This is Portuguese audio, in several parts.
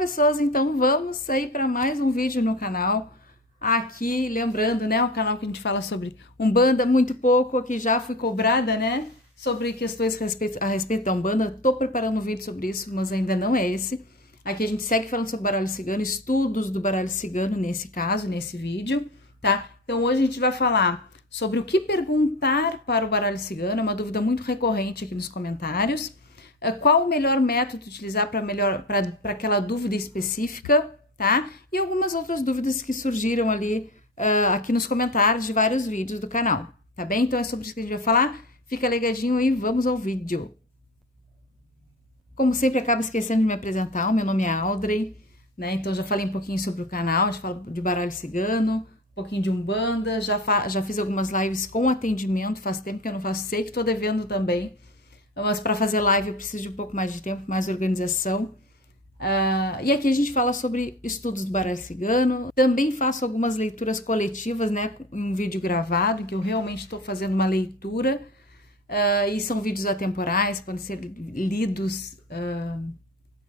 pessoas, então vamos aí para mais um vídeo no canal. Aqui, lembrando, né, o canal que a gente fala sobre Umbanda, muito pouco, aqui já fui cobrada, né, sobre questões a respeito da Umbanda. Tô preparando um vídeo sobre isso, mas ainda não é esse. Aqui a gente segue falando sobre baralho cigano, estudos do baralho cigano nesse caso, nesse vídeo, tá? Então hoje a gente vai falar sobre o que perguntar para o baralho cigano, é uma dúvida muito recorrente aqui nos comentários. Qual o melhor método utilizar para aquela dúvida específica, tá? E algumas outras dúvidas que surgiram ali aqui nos comentários de vários vídeos do canal, tá bem? Então é sobre isso que a gente vai falar. Fica ligadinho e vamos ao vídeo. Como sempre, acabo esquecendo de me apresentar, o meu nome é Audrey, né? Então já falei um pouquinho sobre o canal, a gente fala de baralho cigano, um pouquinho de Umbanda, já fiz algumas lives com atendimento, faz tempo que eu não faço, sei que tô devendo também. Mas para fazer live eu preciso de um pouco mais de tempo, mais organização. E aqui a gente fala sobre estudos do baralho cigano. Também faço algumas leituras coletivas, né? Em um vídeo gravado, em que eu realmente estou fazendo uma leitura. E são vídeos atemporais, podem ser lidos,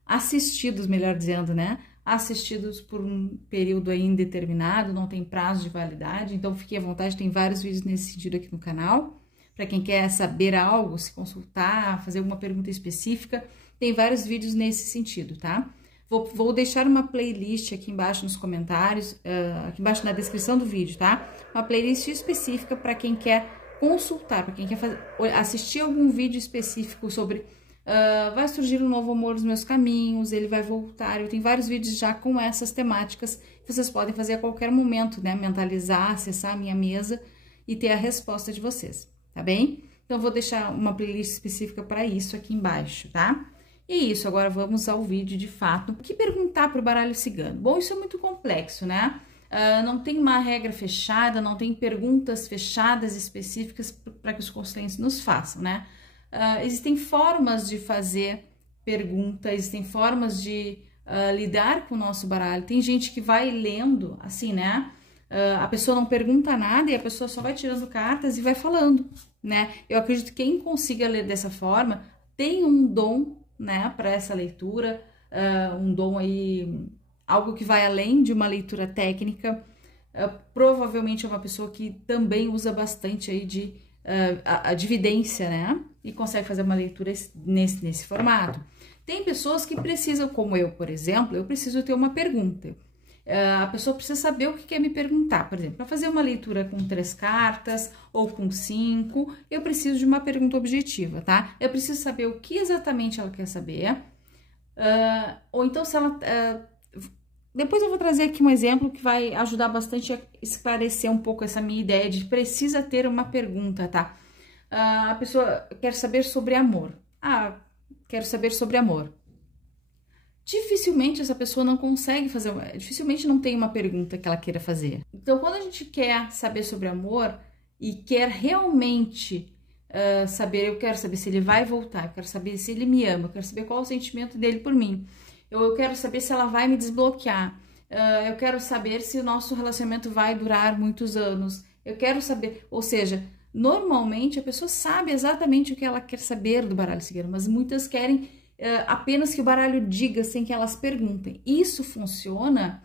assistidos, melhor dizendo, né? Assistidos por um período aí indeterminado, não tem prazo de validade. Então fique à vontade, tem vários vídeos nesse sentido aqui no canal. Para quem quer saber algo, se consultar, fazer alguma pergunta específica, tem vários vídeos nesse sentido, tá? Vou deixar uma playlist aqui embaixo nos comentários, aqui embaixo na descrição do vídeo, tá? Uma playlist específica para quem quer consultar, para quem quer assistir algum vídeo específico sobre vai surgir um novo amor nos meus caminhos, ele vai voltar. Eu tenho vários vídeos já com essas temáticas que vocês podem fazer a qualquer momento, né? Mentalizar, acessar a minha mesa e ter a resposta de vocês. Tá bem? Então, vou deixar uma playlist específica para isso aqui embaixo, tá? E é isso, agora vamos ao vídeo de fato. O que perguntar para o baralho cigano? Bom, isso é muito complexo, né? Não tem uma regra fechada, não tem perguntas fechadas específicas para que os consulentes nos façam, né? Existem formas de fazer perguntas, existem formas de lidar com o nosso baralho. Tem gente que vai lendo, assim, né? A pessoa não pergunta nada e a pessoa só vai tirando cartas e vai falando, né? Eu acredito que quem consiga ler dessa forma tem um dom, né, para essa leitura, um dom aí, algo que vai além de uma leitura técnica. Provavelmente é uma pessoa que também usa bastante aí de evidência, né? E consegue fazer uma leitura nesse formato. Tem pessoas que precisam, como eu, por exemplo, eu preciso ter uma pergunta. A pessoa precisa saber o que quer me perguntar. Por exemplo, para fazer uma leitura com 3 cartas ou com 5, eu preciso de uma pergunta objetiva, tá? Eu preciso saber o que exatamente ela quer saber. Ou então, se ela... depois eu vou trazer aqui um exemplo que vai ajudar bastante a esclarecer um pouco essa minha ideia de precisa ter uma pergunta, tá? A pessoa quer saber sobre amor. Quero saber sobre amor. Dificilmente essa pessoa não consegue fazer, dificilmente não tem uma pergunta que ela queira fazer. Então, quando a gente quer saber sobre amor e quer realmente saber, eu quero saber se ele vai voltar, eu quero saber se ele me ama, eu quero saber qual é o sentimento dele por mim, eu quero saber se ela vai me desbloquear, eu quero saber se o nosso relacionamento vai durar muitos anos, eu quero saber, ou seja, normalmente a pessoa sabe exatamente o que ela quer saber do baralho cigano, mas muitas querem apenas que o baralho diga sem que elas perguntem. Isso funciona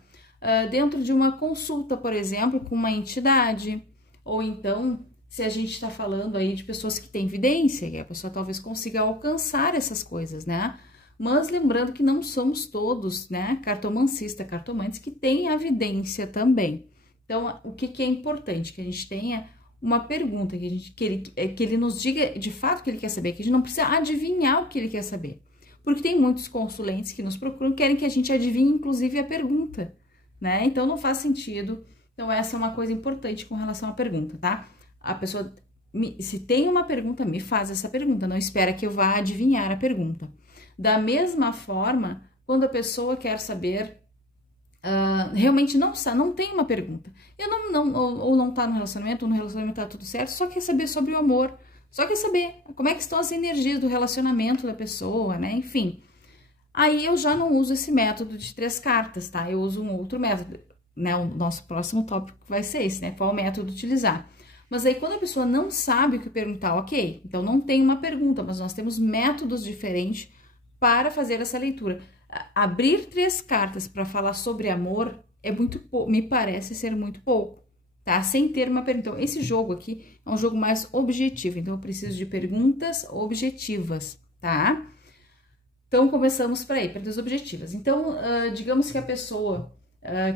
dentro de uma consulta, por exemplo, com uma entidade, ou então, se a gente está falando aí de pessoas que têm vidência, e a pessoa talvez consiga alcançar essas coisas, né? Mas lembrando que não somos todos, né, cartomantes que têm a vidência também. Então, o que é importante? Que a gente tenha uma pergunta, que ele nos diga de fato o que ele quer saber, que a gente não precisa adivinhar o que ele quer saber. Porque tem muitos consulentes que nos procuram, querem que a gente adivinhe, inclusive, a pergunta, né? Então, não faz sentido. Então, essa é uma coisa importante com relação à pergunta, tá? A pessoa, se tem uma pergunta, me faz essa pergunta, não espera que eu vá adivinhar a pergunta. Da mesma forma, quando a pessoa quer saber, realmente não tem uma pergunta. Ou não tá no relacionamento, ou no relacionamento tá tudo certo, só quer saber sobre o amor. Só quer saber como é que estão as energias do relacionamento da pessoa, né? Enfim, aí eu já não uso esse método de 3 cartas, tá? Eu uso um outro método, né? O nosso próximo tópico vai ser esse, né? Qual método utilizar? Mas aí quando a pessoa não sabe o que perguntar, ok, então não tem uma pergunta, mas nós temos métodos diferentes para fazer essa leitura. abrir 3 cartas para falar sobre amor é muito pouco, me parece ser muito pouco, tá? Sem ter uma pergunta. Então, esse jogo aqui é um jogo mais objetivo, então eu preciso de perguntas objetivas, tá? Então, começamos para aí, perguntas objetivas. Então, digamos que a pessoa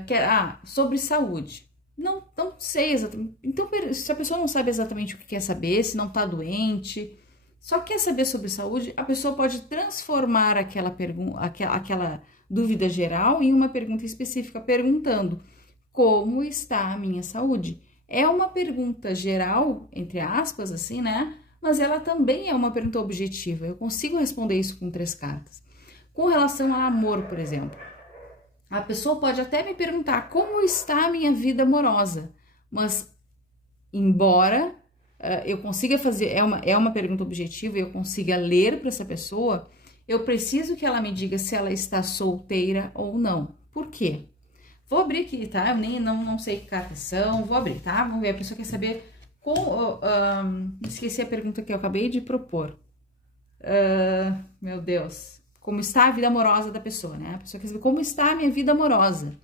quer, sobre saúde. Não sei exatamente. Então, se a pessoa não sabe exatamente o que quer saber, se não tá doente, só quer saber sobre saúde, a pessoa pode transformar aquela pergunta, aquela dúvida geral em uma pergunta específica, perguntando: como está a minha saúde? É uma pergunta geral, entre aspas, assim, né? Mas ela também é uma pergunta objetiva. Eu consigo responder isso com 3 cartas. Com relação a amor, por exemplo, a pessoa pode até me perguntar como está a minha vida amorosa, mas embora eu consiga fazer, é uma pergunta objetiva e eu consiga ler para essa pessoa, eu preciso que ela me diga se ela está solteira ou não. Por quê? Vou abrir aqui, tá? Eu não sei que cartas são, vou abrir, tá? Vamos ver, a pessoa quer saber... esqueci a pergunta que eu acabei de propor. Meu Deus. Como está a vida amorosa da pessoa, né? A pessoa quer saber como está a minha vida amorosa.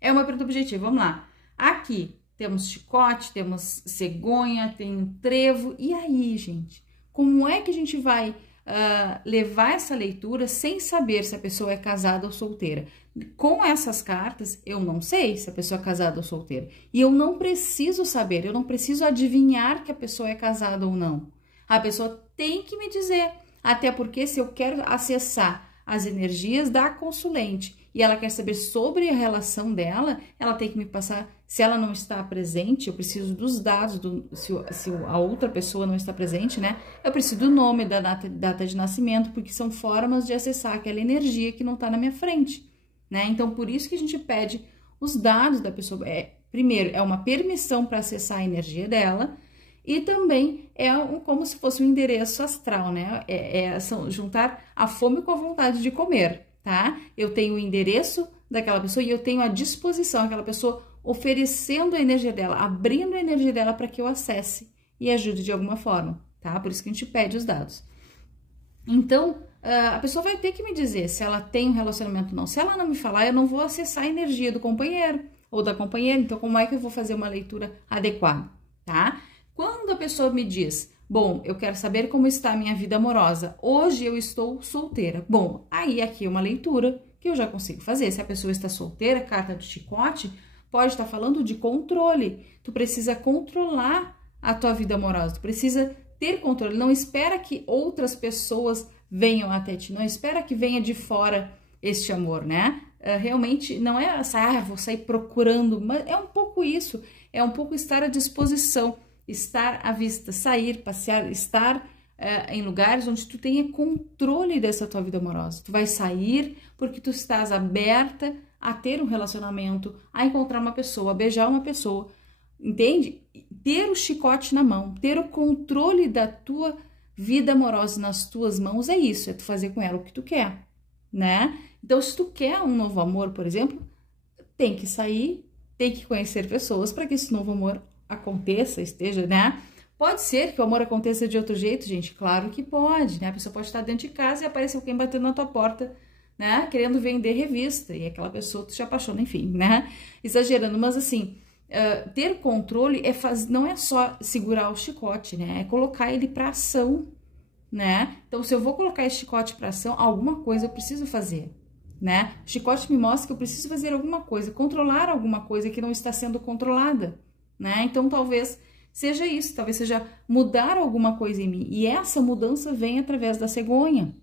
É uma pergunta objetiva. Vamos lá. Aqui temos chicote, temos cegonha, tem um trevo. E aí, gente? Como é que a gente vai levar essa leitura sem saber se a pessoa é casada ou solteira? Com essas cartas, eu não sei se a pessoa é casada ou solteira. E eu não preciso saber, eu não preciso adivinhar que a pessoa é casada ou não. A pessoa tem que me dizer. Até porque se eu quero acessar as energias da consulente e ela quer saber sobre a relação dela, ela tem que me passar. Se ela não está presente, eu preciso dos dados, se a outra pessoa não está presente, né? Eu preciso do nome, da data de nascimento, porque são formas de acessar aquela energia que não está na minha frente, né? Então, por isso que a gente pede os dados da pessoa. Primeiro, é uma permissão para acessar a energia dela, e também como se fosse um endereço astral, né? Juntar a fome com a vontade de comer, tá? Eu tenho o endereço daquela pessoa e eu tenho a disposição, aquela pessoa oferecendo a energia dela, abrindo a energia dela para que eu acesse e ajude de alguma forma, tá? Por isso que a gente pede os dados. Então, a pessoa vai ter que me dizer se ela tem um relacionamento ou não. Se ela não me falar, eu não vou acessar a energia do companheiro ou da companheira. Então, como é que eu vou fazer uma leitura adequada, tá? Quando a pessoa me diz, bom, eu quero saber como está a minha vida amorosa, hoje eu estou solteira. Bom, aí aqui é uma leitura que eu já consigo fazer. Se a pessoa está solteira, carta do chicote, pode estar falando de controle. Tu precisa controlar a tua vida amorosa, tu precisa ter controle. Não espera que outras pessoas venham até ti, não espera que venha de fora este amor, né? Realmente não é vou sair procurando, mas é um pouco isso, é um pouco estar à disposição, estar à vista, sair, passear, estar em lugares onde tu tenha controle dessa tua vida amorosa. Tu vai sair porque tu estás aberta a ter um relacionamento, a encontrar uma pessoa, a beijar uma pessoa, entende? Ter o chicote na mão, ter o controle da tua vida amorosa nas tuas mãos é isso, é tu fazer com ela o que tu quer, né? Então, se tu quer um novo amor, por exemplo, tem que sair, tem que conhecer pessoas para que esse novo amor aconteça, esteja, né? Pode ser que o amor aconteça de outro jeito, gente, claro que pode, né? A pessoa pode estar dentro de casa e aparece alguém batendo na tua porta, né? Querendo vender revista, e aquela pessoa tu se apaixona, enfim, né? Exagerando, mas assim, ter controle não é só segurar o chicote, né? É colocar ele para ação, né? Então, se eu vou colocar esse chicote para ação, alguma coisa eu preciso fazer, né? O chicote me mostra que eu preciso fazer alguma coisa, controlar alguma coisa que não está sendo controlada, né? Então, talvez seja isso, talvez seja mudar alguma coisa em mim. E essa mudança vem através da cegonha.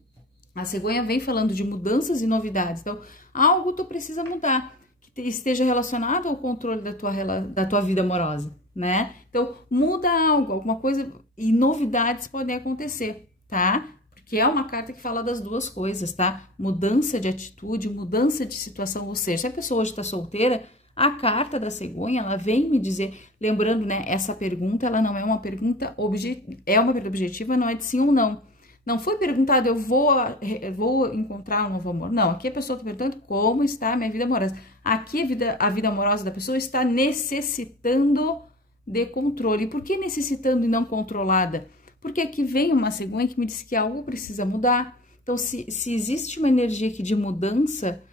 A cegonha vem falando de mudanças e novidades. Então, algo tu precisa mudar, que esteja relacionado ao controle da tua vida amorosa, né? Então, muda algo, alguma coisa, e novidades podem acontecer, tá? Porque é uma carta que fala das duas coisas, tá? Mudança de atitude, mudança de situação. Ou seja, se a pessoa hoje está solteira, a carta da cegonha, ela vem me dizer, lembrando, né, essa pergunta, ela não é uma pergunta objetiva, é uma pergunta objetiva, não é de sim ou não. Não foi perguntado, eu vou encontrar um novo amor. Não, aqui a pessoa está perguntando como está a minha vida amorosa. Aqui a vida amorosa da pessoa está necessitando de controle. Por que necessitando e não controlada? Porque aqui vem uma cegonha que me diz que algo precisa mudar, Então, se existe uma energia aqui de mudança,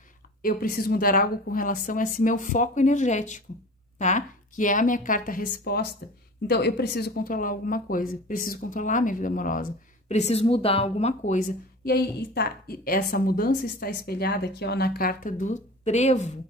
eu preciso mudar algo com relação a esse meu foco energético, tá? Que é a minha carta resposta. Então, eu preciso controlar alguma coisa, preciso controlar a minha vida amorosa, preciso mudar alguma coisa. E aí, essa mudança está espelhada aqui, ó, na carta do trevo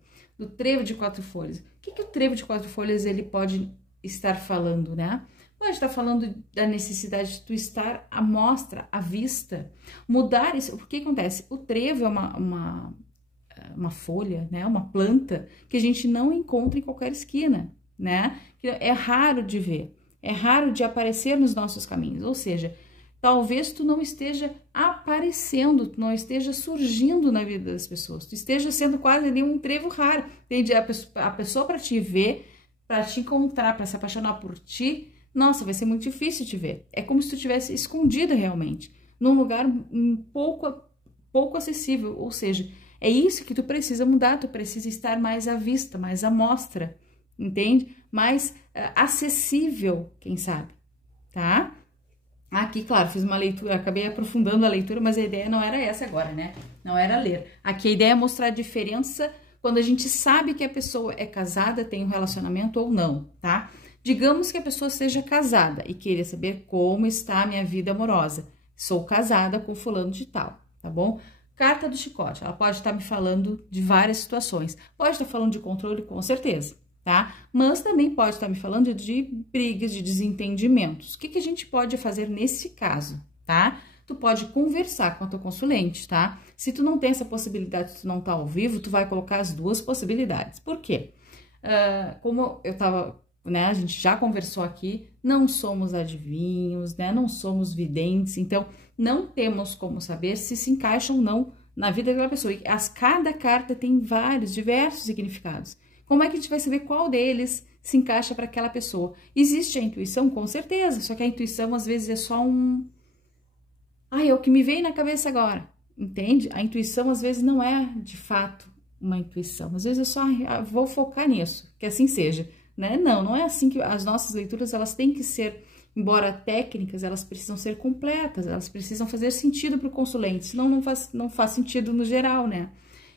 de 4 folhas. O que o trevo de 4 folhas, ele pode estar falando, né? Pode estar falando da necessidade de tu estar à mostra, à vista, mudar isso. O que acontece? O trevo é uma folha, né? Uma planta que a gente não encontra em qualquer esquina, né? Que é raro de ver, é raro de aparecer nos nossos caminhos. Ou seja, talvez tu não esteja aparecendo, tu não esteja surgindo na vida das pessoas, tu esteja sendo quase ali um trevo raro. Entende? A pessoa para te ver, para te encontrar, para se apaixonar por ti, nossa, vai ser muito difícil te ver. É como se tu estivesse escondida realmente, num lugar pouco acessível. Ou seja, é isso que tu precisa mudar, tu precisa estar mais à vista, mais à mostra, entende? Mais acessível, quem sabe, tá? Aqui, claro, fiz uma leitura, acabei aprofundando a leitura, mas a ideia não era essa agora, né? Não era ler. Aqui a ideia é mostrar a diferença quando a gente sabe que a pessoa é casada, tem um relacionamento ou não, tá? Digamos que a pessoa seja casada e queira saber como está a minha vida amorosa. Sou casada com fulano de tal, tá bom? Carta do chicote, ela pode estar me falando de várias situações. Pode estar falando de controle, com certeza, tá? Mas também pode estar me falando de brigas, de desentendimentos. O que a gente pode fazer nesse caso, tá? Tu pode conversar com a tua consulente, tá? Se tu não tem essa possibilidade, se tu não tá ao vivo, tu vai colocar as duas possibilidades. Por quê? Como eu tava, né, a gente já conversou aqui, não somos adivinhos, né? Não somos videntes, então não temos como saber se encaixa ou não na vida daquela pessoa. E cada carta tem diversos significados. Como é que a gente vai saber qual deles se encaixa para aquela pessoa? Existe a intuição, com certeza, só que a intuição às vezes é só é o que me veio na cabeça agora, entende? A intuição às vezes não é de fato uma intuição, às vezes eu só vou focar nisso, que assim seja, né? Não é assim que as nossas leituras, elas têm que ser, embora técnicas, elas precisam ser completas, elas precisam fazer sentido para o consulente, senão não faz sentido no geral, né?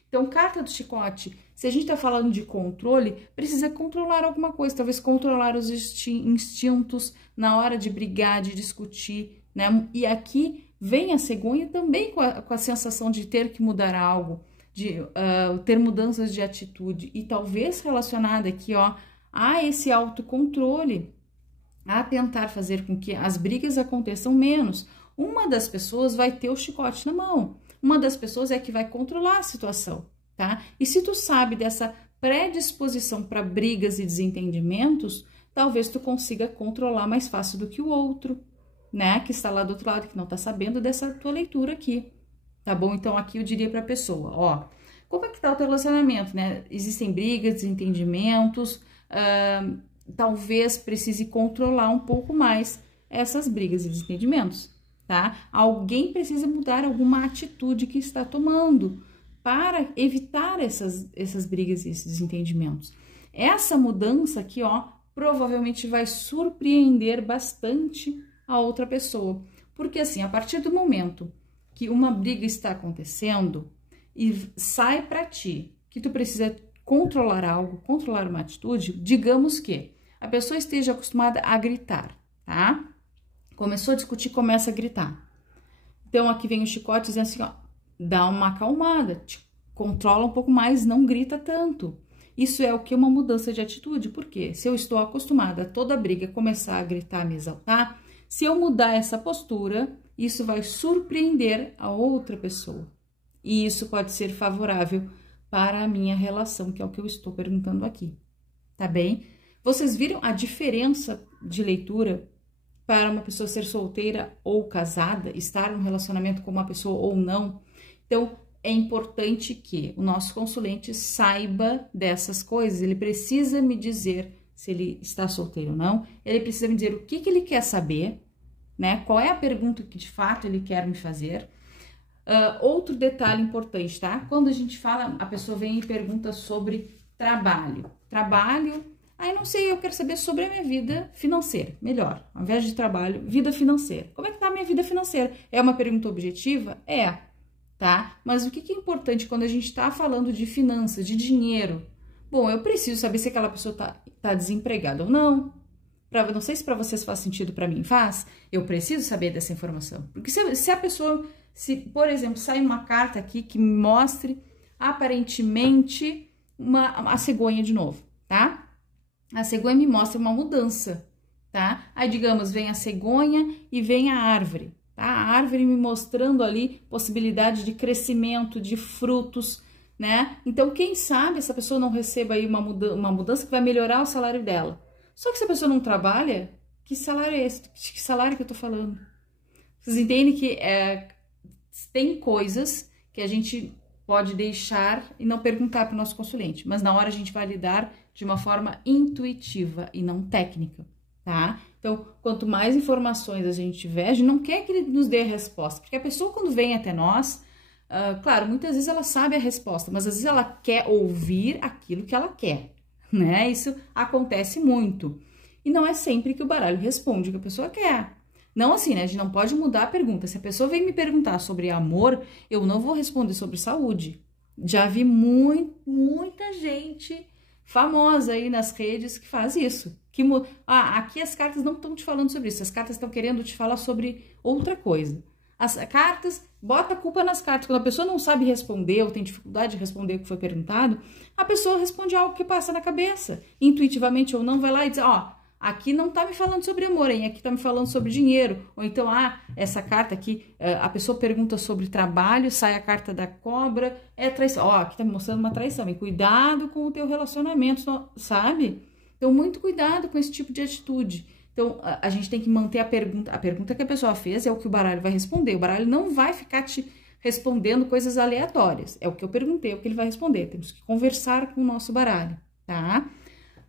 Então, carta do chicote, se a gente tá falando de controle, precisa controlar alguma coisa, talvez controlar os instintos na hora de brigar, de discutir, né? E aqui vem a cegonha também com a sensação de ter que mudar algo, de ter mudanças de atitude, e talvez relacionada aqui, ó, a esse autocontrole, a tentar fazer com que as brigas aconteçam menos. Uma das pessoas vai ter o chicote na mão, uma das pessoas é que vai controlar a situação, tá? E se tu sabe dessa predisposição para brigas e desentendimentos, talvez tu consiga controlar mais fácil do que o outro, né? Que está lá do outro lado, que não tá sabendo dessa tua leitura aqui, tá bom? Então, aqui eu diria pra pessoa, ó, como é que tá o teu relacionamento, né? Existem brigas, desentendimentos, talvez precise controlar um pouco mais essas brigas e desentendimentos, tá? Alguém precisa mudar alguma atitude que está tomando para evitar essas brigas e esses desentendimentos. Essa mudança aqui, ó, provavelmente vai surpreender bastante a outra pessoa, porque assim, a partir do momento que uma briga está acontecendo e sai para ti que tu precisa controlar algo, controlar uma atitude, digamos que a pessoa esteja acostumada a gritar, tá? Começou a discutir, começa a gritar. Então, aqui vem o chicote dizendo assim, ó, dá uma acalmada, te controla um pouco mais, não grita tanto. Isso é o que? Uma mudança de atitude. Por quê? Se eu estou acostumada a toda briga começar a gritar, me exaltar, se eu mudar essa postura, isso vai surpreender a outra pessoa. E isso pode ser favorável para a minha relação, que é o que eu estou perguntando aqui. Tá bem? Vocês viram a diferença de leitura para uma pessoa ser solteira ou casada, estar num relacionamento com uma pessoa ou não? Então, é importante que o nosso consulente saiba dessas coisas. Ele precisa me dizer se ele está solteiro ou não. Ele precisa me dizer o que ele quer saber, né? Qual é a pergunta que de fato ele quer me fazer. Outro detalhe importante, tá? Quando a gente fala, a pessoa vem e pergunta sobre trabalho. Não sei, eu quero saber sobre a minha vida financeira. Melhor, ao invés de trabalho, vida financeira. Como é que tá a minha vida financeira? É uma pergunta objetiva? É. tá? Mas o que é importante quando a gente está falando de finanças, de dinheiro? Bom, eu preciso saber se aquela pessoa tá desempregada ou não. Não sei se para vocês faz sentido, para mim faz. Eu preciso saber dessa informação. Porque se a pessoa, por exemplo, sai uma carta aqui que me mostre aparentemente a cegonha de novo, tá? A cegonha me mostra uma mudança, tá? Aí, digamos, vem a cegonha e vem a árvore, tá? A árvore me mostrando ali possibilidade de crescimento, de frutos, né? Então, quem sabe essa pessoa não receba aí uma mudança que vai melhorar o salário dela. Só que se a pessoa não trabalha, que salário é esse? Que salário que eu tô falando? Vocês entendem que tem coisas que a gente pode deixar e não perguntar para o nosso consulente, mas na hora a gente vai lidar de uma forma intuitiva e não técnica, tá? Então, quanto mais informações a gente tiver, a gente não quer que ele nos dê a resposta, porque a pessoa quando vem até nós, claro, muitas vezes ela sabe a resposta, mas às vezes ela quer ouvir aquilo que ela quer, né? Isso acontece muito. E não é sempre que o baralho responde o que a pessoa quer. Não assim, né? A gente não pode mudar a pergunta. Se a pessoa vem me perguntar sobre amor, eu não vou responder sobre saúde. Já vi muita gente famosa aí nas redes que faz isso. Aqui as cartas não estão te falando sobre isso. As cartas estão querendo te falar sobre outra coisa. As cartas, bota a culpa nas cartas. Quando a pessoa não sabe responder ou tem dificuldade de responder o que foi perguntado, a pessoa responde algo que passa na cabeça. Intuitivamente ou não, vai lá e diz, aqui não tá me falando sobre amor, hein? Aqui tá me falando sobre dinheiro. Ou então, essa carta aqui, a pessoa pergunta sobre trabalho, sai a carta da cobra, é traição. Aqui tá me mostrando uma traição. E cuidado com o teu relacionamento, sabe? Então, muito cuidado com esse tipo de atitude. Então, a gente tem que manter a pergunta. A pergunta que a pessoa fez é o que o baralho vai responder. O baralho não vai ficar te respondendo coisas aleatórias. É o que eu perguntei, é o que ele vai responder. Temos que conversar com o nosso baralho, tá?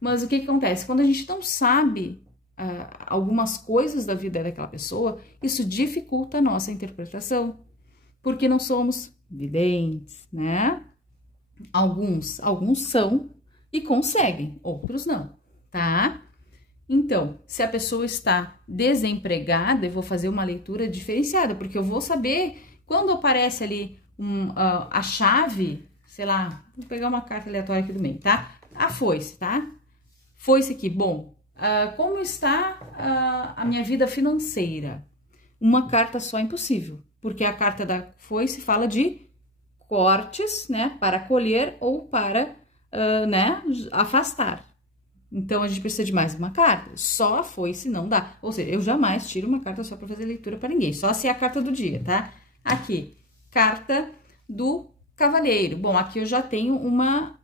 Mas o que acontece? Quando a gente não sabe algumas coisas da vida daquela pessoa, isso dificulta a nossa interpretação, porque não somos videntes, né? Alguns são e conseguem, outros não, tá? Então, se a pessoa está desempregada, eu vou fazer uma leitura diferenciada, porque eu vou saber quando aparece ali a chave, sei lá, vou pegar uma carta aleatória aqui do meio, tá? A foice, tá? Foice aqui, bom, como está a minha vida financeira? Uma carta só é impossível, porque a carta da foice fala de cortes, né, para colher ou para, né, afastar. Então, a gente precisa de mais uma carta. Só a foice não dá. Ou seja, eu jamais tiro uma carta só para fazer leitura para ninguém. Só se é a carta do dia, tá? Aqui, carta do cavaleiro. Bom, aqui eu já tenho uma...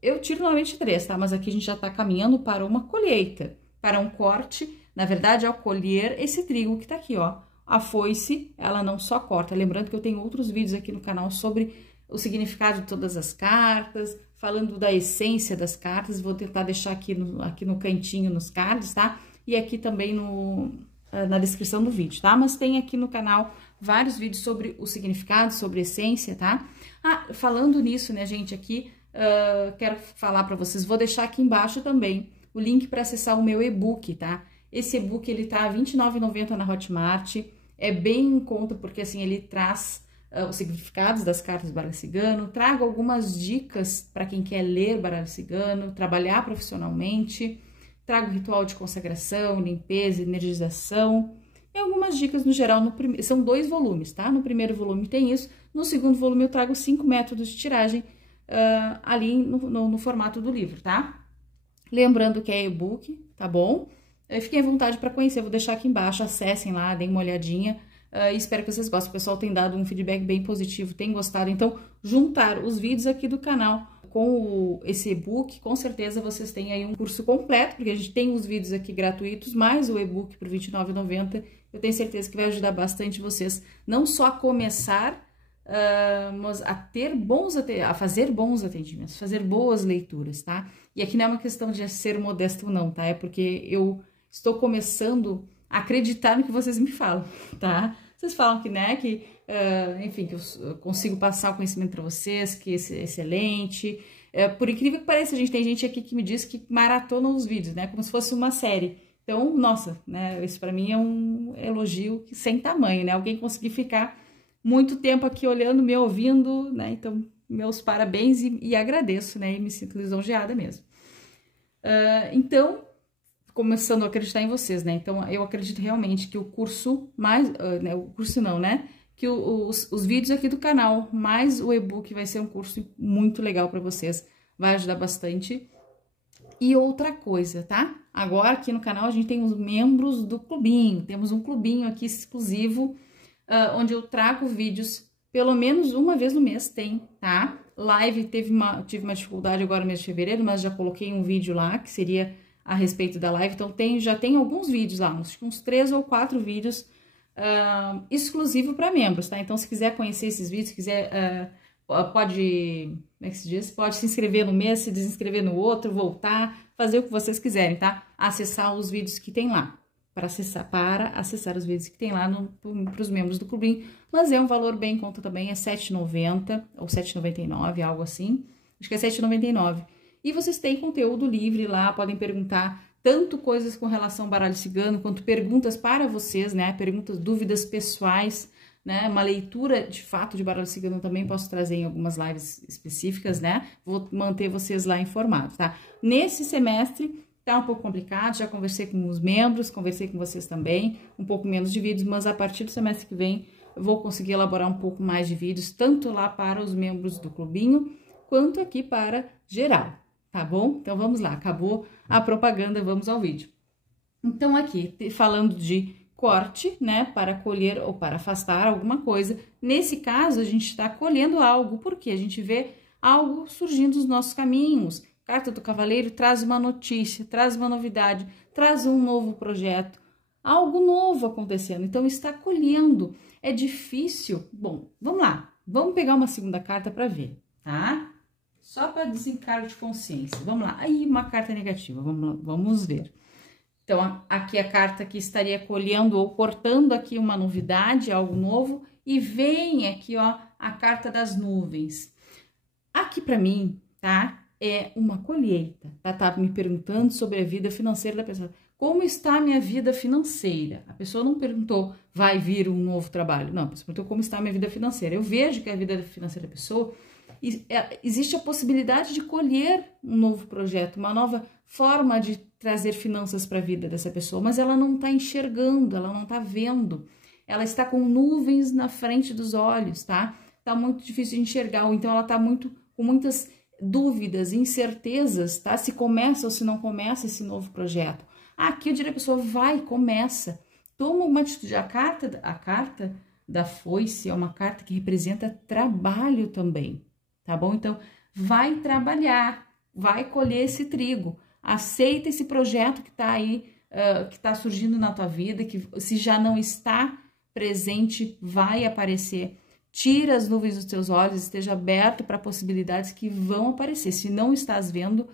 eu tiro normalmente 3, tá? Mas aqui a gente já tá caminhando para uma colheita, para um corte. Na verdade, ao colher esse trigo que tá aqui, ó. A foice, ela não só corta. Lembrando que eu tenho outros vídeos aqui no canal sobre o significado de todas as cartas, falando da essência das cartas. Vou tentar deixar aqui no cantinho nos cards, tá? E aqui também na descrição do vídeo, tá? Mas tem aqui no canal vários vídeos sobre o significado, sobre essência, tá? Falando nisso, né, gente, aqui, quero falar pra vocês, vou deixar aqui embaixo também o link para acessar o meu e-book, tá? Esse e-book, ele tá R$ 29,90 na Hotmart, é bem em conta, porque assim, ele traz os significados das cartas do baralho cigano, trago algumas dicas para quem quer ler baralho cigano, trabalhar profissionalmente, trago ritual de consagração, limpeza, energização, e algumas dicas no geral, são 2 volumes, tá? No primeiro volume tem isso, no segundo volume eu trago 5 métodos de tiragem ali no formato do livro, tá? Lembrando que é e-book, tá bom? Fiquem à vontade para conhecer, vou deixar aqui embaixo, acessem lá, deem uma olhadinha. Espero que vocês gostem, o pessoal tem dado um feedback bem positivo, tem gostado. Então, juntar os vídeos aqui do canal com esse e-book, com certeza vocês têm aí um curso completo, porque a gente tem os vídeos aqui gratuitos, mais o e-book por R$ 29,90. Eu tenho certeza que vai ajudar bastante vocês, não só a começar, mas a fazer bons atendimentos, fazer boas leituras, tá? E aqui não é uma questão de ser modesto ou não, tá? É porque eu estou começando a acreditar no que vocês me falam, tá? Vocês falam que, né, enfim, que eu consigo passar o conhecimento para vocês, que é excelente. Por incrível que pareça, tem gente aqui que me diz que maratona os vídeos, né, como se fosse uma série. Então, nossa, né, isso para mim é um elogio sem tamanho, né? Alguém conseguir ficar muito tempo aqui olhando, me ouvindo, né? Então, meus parabéns e agradeço, né? E me sinto lisonjeada mesmo. Então, começando a acreditar em vocês, né? Então, eu acredito realmente que o curso mais... né? O curso não, né? Que os vídeos aqui do canal, mais o e-book vai ser um curso muito legal para vocês. Vai ajudar bastante. E outra coisa, tá? Agora aqui no canal a gente tem os membros do clubinho. Temos um clubinho aqui exclusivo, onde eu trago vídeos pelo menos uma vez no mês, tem, tá? Live, tive uma dificuldade agora no mês de fevereiro, mas já coloquei um vídeo lá, que seria a respeito da live. Então, já tem alguns vídeos lá, uns 3 ou 4 vídeos exclusivo para membros, tá? Então, se quiser conhecer esses vídeos, se quiser, pode, como é que se diz? Pode se inscrever no mês, se desinscrever no outro, voltar, fazer o que vocês quiserem, tá? Acessar os vídeos que tem lá, para acessar os vídeos que tem lá para os membros do clubinho, mas é um valor bem em conta também, é R$ 7,90 ou R$ 7,99, algo assim, acho que é R$ 7,99. E vocês têm conteúdo livre lá, podem perguntar tanto coisas com relação ao baralho cigano, quanto perguntas para vocês, né? Perguntas, dúvidas pessoais, né? Uma leitura de fato de baralho cigano também posso trazer em algumas lives específicas, né? Vou manter vocês lá informados, tá? Nesse semestre tá um pouco complicado, já conversei com os membros, conversei com vocês também, um pouco menos de vídeos, mas a partir do semestre que vem eu vou conseguir elaborar um pouco mais de vídeos, tanto lá para os membros do clubinho, quanto aqui para geral. Tá bom? Então, vamos lá. Acabou a propaganda, vamos ao vídeo. Então, aqui, falando de corte, né? Para colher ou para afastar alguma coisa. Nesse caso, a gente está colhendo algo, porque a gente vê algo surgindo nos nossos caminhos. Carta do Cavaleiro traz uma notícia, traz uma novidade, traz um novo projeto. Algo novo acontecendo. Então, está colhendo. É difícil. Bom, vamos lá. Vamos pegar uma segunda carta para ver, tá? Só para desencargo de consciência. Vamos lá. Aí, uma carta negativa. Vamos ver. Então, aqui a carta que estaria colhendo ou cortando aqui uma novidade, algo novo. E vem aqui, ó, a carta das nuvens. Aqui para mim, tá? É uma colheita. Tá me perguntando sobre a vida financeira da pessoa. Como está a minha vida financeira? A pessoa não perguntou, vai vir um novo trabalho. Não, a pessoa perguntou como está a minha vida financeira. Eu vejo que a vida financeira da pessoa... existe a possibilidade de colher um novo projeto, uma nova forma de trazer finanças para a vida dessa pessoa, mas ela não está enxergando, ela não está vendo, ela está com nuvens na frente dos olhos, tá? Tá muito difícil de enxergar, ou então ela tá com muitas dúvidas, incertezas, tá? Se começa ou se não começa esse novo projeto. Aqui eu diria a pessoa, vai, começa, toma uma atitude. A carta da foice é uma carta que representa trabalho também. Tá bom? Então, vai trabalhar, vai colher esse trigo, aceita esse projeto que tá aí, que tá surgindo na tua vida, que se já não está presente, vai aparecer. Tira as nuvens dos teus olhos, esteja aberto para possibilidades que vão aparecer. Se não estás vendo,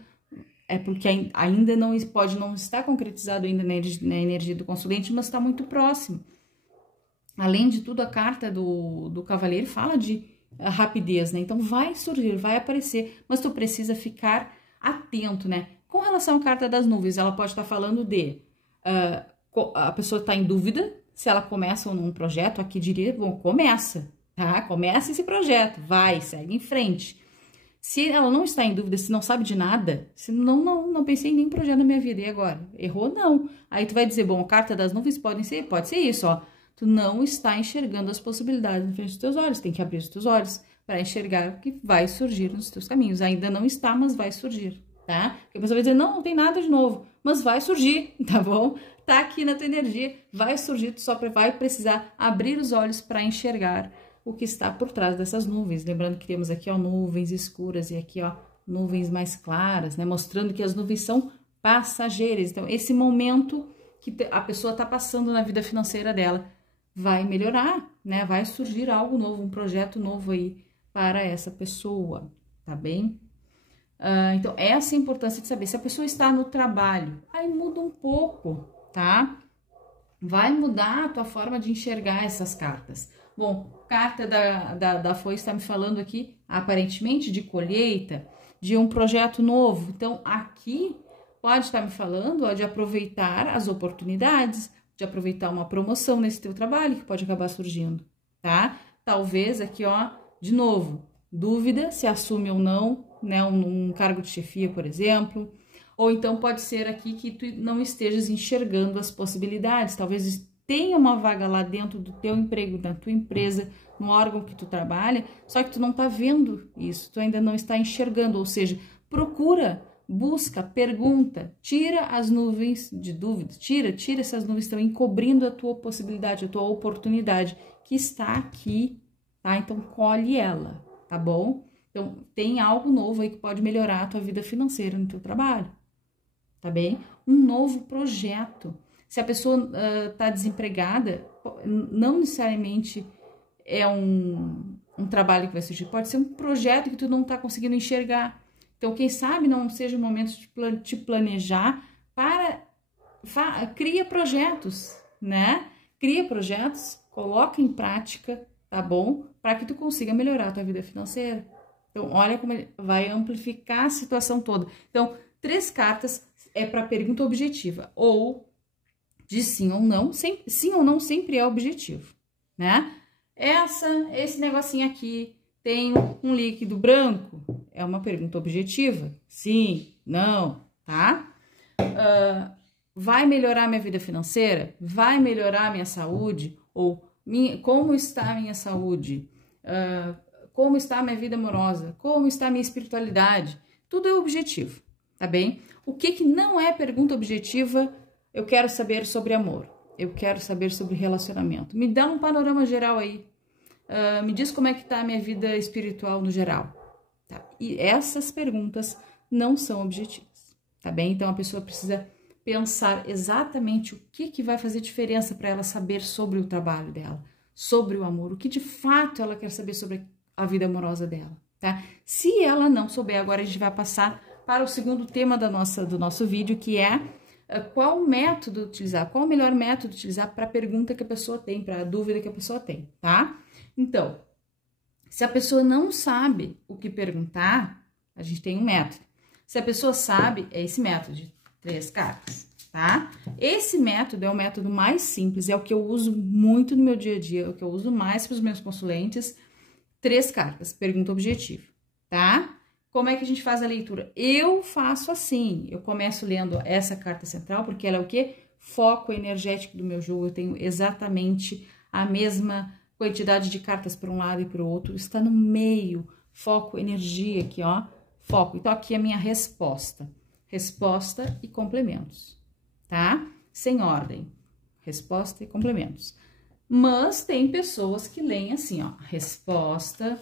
é porque ainda pode não estar concretizado ainda na energia do consulente, mas está muito próximo. Além de tudo, a carta do cavaleiro fala de rapidez, né? Então, vai surgir, vai aparecer, mas tu precisa ficar atento, né? Com relação à carta das nuvens, ela pode estar falando de... a pessoa está em dúvida se ela começa ou não um projeto, aqui diria, bom, começa, tá? Começa esse projeto, vai, segue em frente. Se ela não está em dúvida, se não sabe de nada, se não pensei em nenhum projeto na minha vida, e agora? Errou? Não. Aí tu vai dizer, bom, a carta das nuvens pode ser isso, ó. Tu não está enxergando as possibilidades na frente dos teus olhos, tem que abrir os teus olhos para enxergar o que vai surgir nos teus caminhos. Ainda não está, mas vai surgir, tá? Porque a pessoa vai dizer, não tem nada de novo, mas vai surgir, tá bom? Tá aqui na tua energia, vai surgir, tu só vai precisar abrir os olhos para enxergar o que está por trás dessas nuvens. Lembrando que temos aqui, ó, nuvens escuras e aqui, ó, nuvens mais claras, né? Mostrando que as nuvens são passageiras. Então, esse momento que a pessoa tá passando na vida financeira dela vai melhorar, né? Vai surgir algo novo, um projeto novo aí para essa pessoa, tá bem? Então, essa é a importância de saber. Se a pessoa está no trabalho, aí muda um pouco, tá? Vai mudar a tua forma de enxergar essas cartas. Bom, carta da foice está me falando aqui, aparentemente, de colheita, de um projeto novo. Então, aqui pode estar me falando, ó, de aproveitar as oportunidades, de aproveitar uma promoção nesse teu trabalho que pode acabar surgindo, tá? talvez aqui, ó, de novo, dúvida se assume ou não, né, um cargo de chefia, por exemplo, ou então pode ser aqui que tu não estejas enxergando as possibilidades, talvez tenha uma vaga lá dentro do teu emprego, da tua empresa, no órgão que tu trabalha, só que tu não tá vendo isso, tu ainda não está enxergando, ou seja, procura, busca, pergunta, tira as nuvens de dúvidas, tira essas nuvens que estão encobrindo a tua possibilidade, a tua oportunidade, que está aqui, tá? Então, colhe ela, tá bom? Então, tem algo novo aí que pode melhorar a tua vida financeira no teu trabalho, tá bem? Um novo projeto. Se a pessoa tá desempregada, não necessariamente é um trabalho que vai surgir, pode ser um projeto que tu não tá conseguindo enxergar. Então, quem sabe não seja o momento de te planejar para... Cria projetos, né? Cria projetos, coloca em prática, tá bom? Para que tu consiga melhorar a tua vida financeira. Então, olha como ele vai amplificar a situação toda. Então, 3 cartas é para pergunta objetiva, ou de sim ou não. Sim ou não sempre é objetivo, né? Esse negocinho aqui tem um líquido branco, é uma pergunta objetiva. Sim, não, tá? Vai melhorar minha vida financeira? Vai melhorar minha saúde? Ou como está a minha saúde? Como está a minha vida amorosa? Como está a minha espiritualidade? Tudo é objetivo, tá bem? O que não é pergunta objetiva? Eu quero saber sobre amor. Eu quero saber sobre relacionamento. Me dá um panorama geral aí. Me diz como é que tá a minha vida espiritual no geral. Tá? E essas perguntas não são objetivas, tá bem? Então, a pessoa precisa pensar exatamente o que vai fazer diferença para ela saber sobre o trabalho dela, sobre o amor, o que de fato ela quer saber sobre a vida amorosa dela, tá? Se ela não souber, agora a gente vai passar para o segundo tema do nosso vídeo, que é qual método utilizar, qual o melhor método utilizar para a pergunta que a pessoa tem, para a dúvida que a pessoa tem, tá? Então, se a pessoa não sabe o que perguntar, a gente tem um método. Se a pessoa sabe, é esse método de 3 cartas, tá? Esse método é o método mais simples, é o que eu uso muito no meu dia a dia, é o que eu uso mais para os meus consulentes. 3 cartas, pergunta objetiva, tá? Como é que a gente faz a leitura? Eu faço assim, eu começo lendo essa carta central, porque ela é o quê? Foco energético do meu jogo, eu tenho exatamente a mesma quantidade de cartas para um lado e para o outro, está no meio, foco, energia aqui, ó, foco. Então, aqui é a minha resposta. Resposta e complementos, tá? Sem ordem. Resposta e complementos. Mas tem pessoas que leem assim, ó, resposta,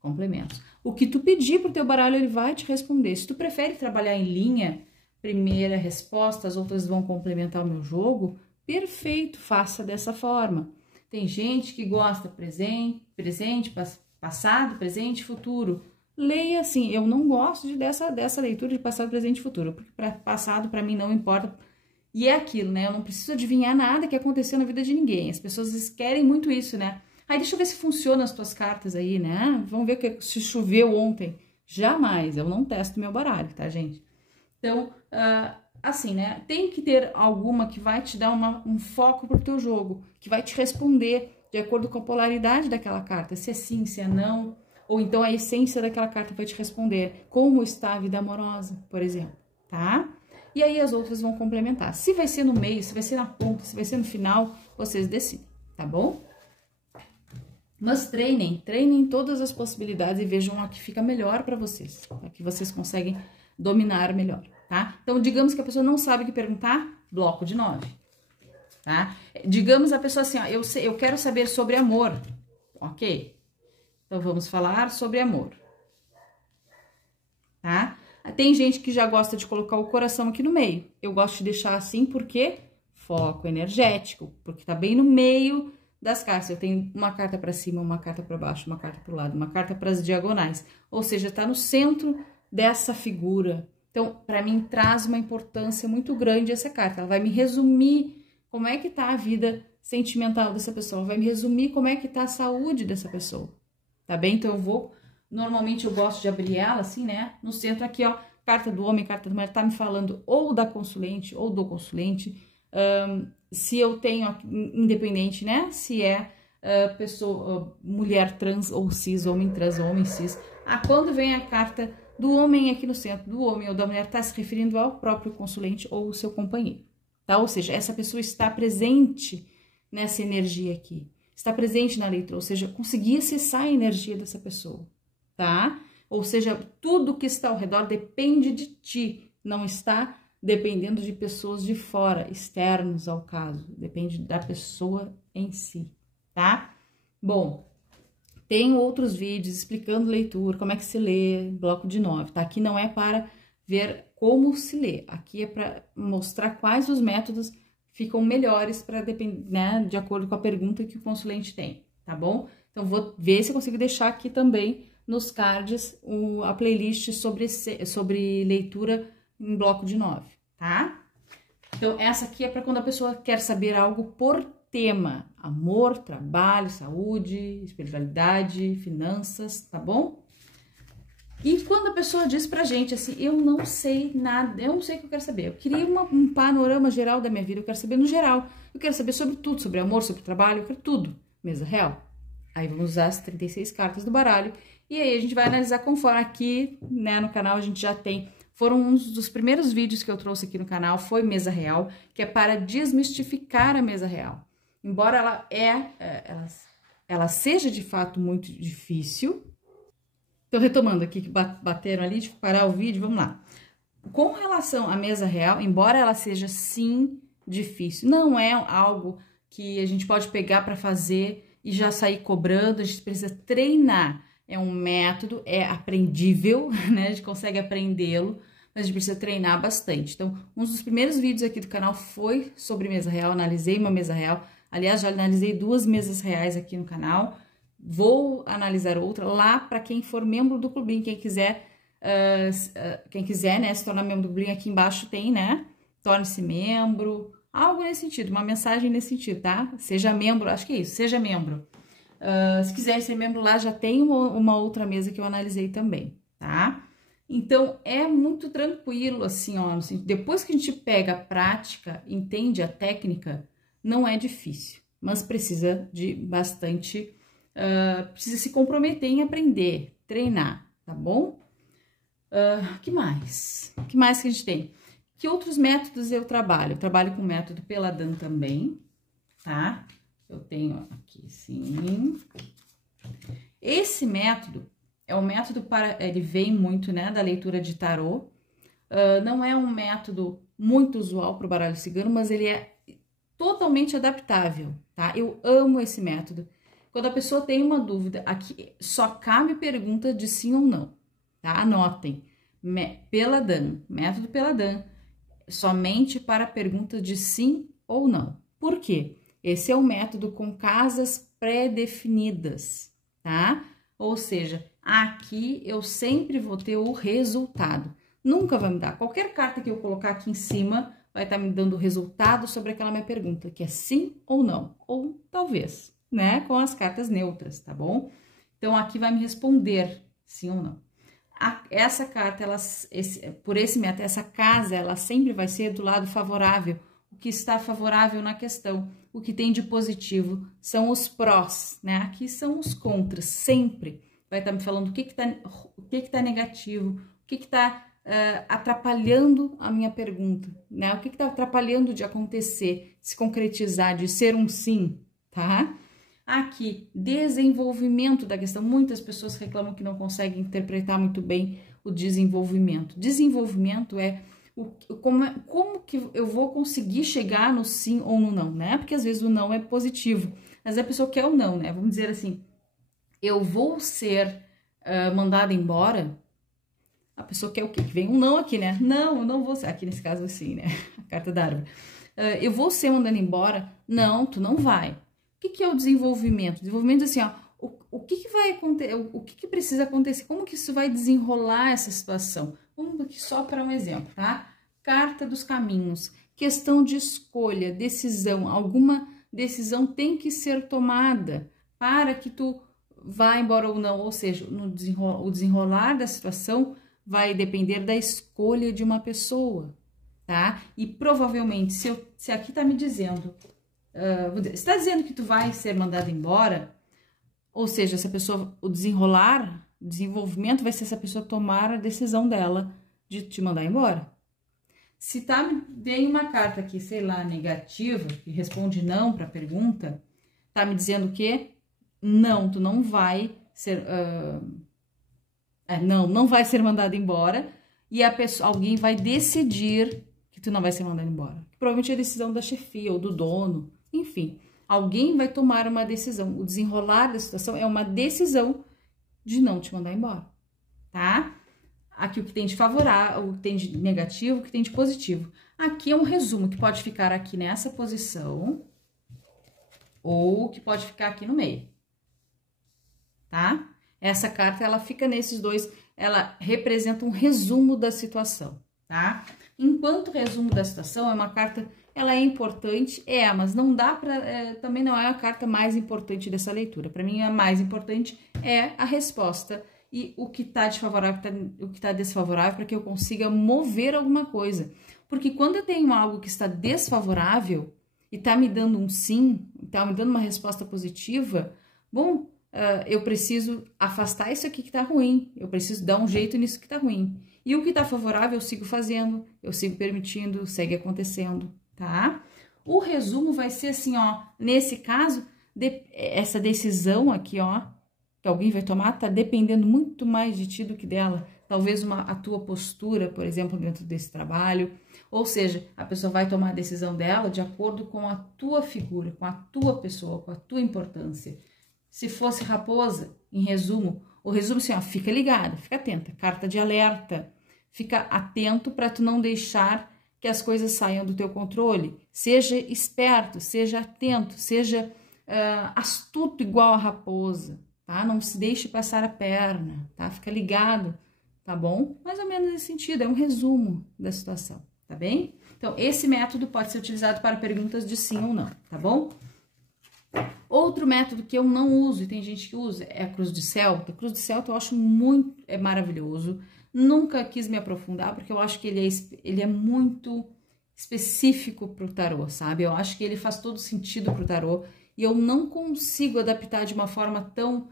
complementos. O que tu pedir pro teu baralho, ele vai te responder. Se tu prefere trabalhar em linha, primeira resposta, as outras vão complementar o meu jogo, perfeito, faça dessa forma. Tem gente que gosta presente, passado, presente, futuro. Leia assim, eu não gosto dessa leitura de passado, presente e futuro, porque passado para mim não importa. E é aquilo, né? Eu não preciso adivinhar nada que aconteceu na vida de ninguém. As pessoas querem muito isso, né? Aí deixa eu ver se funciona as tuas cartas aí, né? Vamos ver se choveu ontem. Jamais, eu não testo meu baralho, tá, gente? Então, assim, né? Tem que ter alguma que vai te dar um foco pro teu jogo, que vai te responder de acordo com a polaridade daquela carta, se é sim, se é não, ou então a essência daquela carta vai te responder como está a vida amorosa, por exemplo, tá? E aí as outras vão complementar. Se vai ser no meio, se vai ser na ponta, se vai ser no final, vocês decidem, tá bom? Mas treinem todas as possibilidades e vejam a que fica melhor para vocês, a que vocês conseguem dominar melhor, tá? Então, digamos que a pessoa não sabe o que perguntar, bloco de 9, tá? Digamos a pessoa assim, ó, eu quero saber sobre amor, ok? Então, vamos falar sobre amor, tá? Tem gente que já gosta de colocar o coração aqui no meio. Eu gosto de deixar assim porque foco energético, porque tá bem no meio das cartas. Eu tenho uma carta para cima, uma carta para baixo, uma carta para o lado, uma carta para as diagonais. Ou seja, tá no centro dessa figura. Então, para mim, traz uma importância muito grande essa carta. Ela vai me resumir como é que tá a vida sentimental dessa pessoa. Ela vai me resumir como é que tá a saúde dessa pessoa. Tá bem? Então, normalmente eu gosto de abrir ela assim, né? No centro aqui, ó, carta do homem, carta da mulher, tá me falando ou da consulente ou do consulente. Se eu tenho, independente, né? Se é mulher trans ou cis, homem trans ou homem cis. Quando vem a carta do homem aqui no centro, do homem ou da mulher, está se referindo ao próprio consulente ou o seu companheiro, tá? Ou seja, essa pessoa está presente nessa energia aqui, está presente na leitura, ou seja, conseguir acessar a energia dessa pessoa, tá? Ou seja, tudo que está ao redor depende de ti, não está dependendo de pessoas de fora, externos ao caso, depende da pessoa em si, tá? Bom, tem outros vídeos explicando leitura, como é que se lê, bloco de 9, tá? Aqui não é para ver como se lê, aqui é para mostrar quais os métodos ficam melhores para depender, né, de acordo com a pergunta que o consulente tem, tá bom? Então, vou ver se eu consigo deixar aqui também nos cards a playlist sobre leitura em bloco de 9, tá? Então, essa aqui é para quando a pessoa quer saber algo por tema: amor, trabalho, saúde, espiritualidade, finanças, tá bom? E quando a pessoa diz pra gente assim, eu não sei nada, eu não sei o que eu quero saber, eu queria um panorama geral da minha vida, eu quero saber no geral, eu quero saber sobre tudo, sobre amor, sobre trabalho, eu quero tudo, mesa real. Aí vamos usar as 36 cartas do baralho, e aí a gente vai analisar conforme aqui, né, no canal a gente já tem, foram uns dos primeiros vídeos que eu trouxe aqui no canal, foi mesa real, que é para desmistificar a mesa real. Embora ela seja de fato muito difícil. Então, retomando aqui que bateram ali, de parar o vídeo, vamos lá. Com relação à mesa real, embora ela seja sim difícil, não é algo que a gente pode pegar para fazer e já sair cobrando, a gente precisa treinar. É um método, é aprendível, né? A gente consegue aprendê-lo, mas a gente precisa treinar bastante. Então, um dos primeiros vídeos aqui do canal foi sobre mesa real, analisei uma mesa real. Aliás, já analisei 2 mesas reais aqui no canal. Vou analisar outra lá para quem for membro do Clubinho, quem quiser, né, se tornar membro do Clubinho, aqui embaixo tem, né, torne-se membro, algo nesse sentido, uma mensagem nesse sentido, tá? Seja membro, acho que é isso, seja membro. Se quiser ser membro lá, já tem uma outra mesa que eu analisei também, tá? Então, é muito tranquilo, assim, ó, assim, depois que a gente pega a prática, entende a técnica, não é difícil, mas precisa de bastante... precisa se comprometer em aprender, treinar, tá bom? Que mais? Que mais que a gente tem? Que outros métodos eu trabalho? Eu trabalho com o método Peladan também, tá? Eu tenho aqui, sim. Esse método é um método ele vem muito, né, da leitura de tarô. Não é um método muito usual para o baralho cigano, mas ele é totalmente adaptável, tá? Eu amo esse método. Quando a pessoa tem uma dúvida, aqui só cabe pergunta de sim ou não, tá? Anotem. Peladan, método Peladan, somente para perguntas de sim ou não. Por quê? Esse é um método com casas pré-definidas, tá? Ou seja, aqui eu sempre vou ter o resultado. Nunca vai me dar. Qualquer carta que eu colocar aqui em cima vai estar me dando o resultado sobre aquela minha pergunta, que é sim ou não, ou talvez, né, com as cartas neutras, tá bom? Então, aqui vai me responder sim ou não. Essa carta, por esse método, essa casa, ela sempre vai ser do lado favorável, o que está favorável na questão, o que tem de positivo são os prós, né? Aqui são os contras, sempre vai estar me falando o que tá negativo, o que tá atrapalhando a minha pergunta, né? O que tá atrapalhando de acontecer, se concretizar, de ser um sim, tá? Aqui, desenvolvimento da questão. Muitas pessoas reclamam que não conseguem interpretar muito bem o desenvolvimento. Desenvolvimento é como que eu vou conseguir chegar no sim ou no não, né? Porque às vezes o não é positivo, mas a pessoa quer o não, né? Vamos dizer assim, eu vou ser mandada embora. A pessoa quer o quê? Que vem um não aqui, né? Não, eu não vou ser. Aqui nesse caso assim, né? A carta da árvore. Eu vou ser mandada embora? Não, tu não vai. O que é o desenvolvimento? Desenvolvimento, assim, ó, o que vai acontecer, o que precisa acontecer, como que isso vai desenrolar essa situação? Vamos aqui só para um exemplo, tá? Carta dos caminhos, questão de escolha, decisão, alguma decisão tem que ser tomada para que tu vá embora ou não, ou seja, o desenrolar da situação vai depender da escolha de uma pessoa, tá? E provavelmente, se aqui tá me dizendo está dizendo que tu vai ser mandado embora, ou seja, essa pessoa, o desenvolvimento vai ser essa pessoa tomar a decisão dela de te mandar embora. Se vem uma carta aqui, sei lá, negativa, que responde não para a pergunta, tá me dizendo que não, tu não vai ser, não vai ser mandado embora, e alguém vai decidir que tu não vai ser mandado embora. Provavelmente é a decisão da chefia ou do dono, enfim, alguém vai tomar uma decisão. O desenrolar da situação é uma decisão de não te mandar embora, tá? Aqui o que tem de favorável, o que tem de negativo, o que tem de positivo. Aqui é um resumo que pode ficar aqui nessa posição ou que pode ficar aqui no meio, tá? Essa carta, ela fica nesses dois, ela representa um resumo da situação, tá? Enquanto resumo da situação, é uma carta, ela é importante, mas não dá para, também não é a carta mais importante dessa leitura. Para mim, a mais importante é a resposta e o que tá de favorável, o que tá desfavorável, para que eu consiga mover alguma coisa. Porque quando eu tenho algo que está desfavorável e tá me dando um sim, tá me dando uma resposta positiva, bom, eu preciso afastar isso aqui que tá ruim, eu preciso dar um jeito nisso que tá ruim. E o que tá favorável eu sigo fazendo, eu sigo permitindo, segue acontecendo, tá? O resumo vai ser assim, ó, nesse caso, essa decisão aqui, ó, que alguém vai tomar, tá dependendo muito mais de ti do que dela. Talvez a tua postura, por exemplo, dentro desse trabalho, ou seja, a pessoa vai tomar a decisão dela de acordo com a tua figura, com a tua pessoa, com a tua importância. Se fosse raposa, em resumo, o resumo assim, ó, fica ligada, fica atenta, carta de alerta, fica atento para tu não deixar que as coisas saiam do teu controle, seja esperto, seja atento, seja astuto igual a raposa, tá? Não se deixe passar a perna, tá? Fica ligado, tá bom? Mais ou menos nesse sentido, é um resumo da situação, tá bem? Então, esse método pode ser utilizado para perguntas de sim ou não, tá bom? Outro método que eu não uso, e tem gente que usa, é a cruz de Celta. A cruz de Celta eu acho maravilhoso. Nunca quis me aprofundar, porque eu acho que ele é muito específico para o tarô, sabe? Eu acho que ele faz todo sentido para o tarô, e eu não consigo adaptar de uma forma tão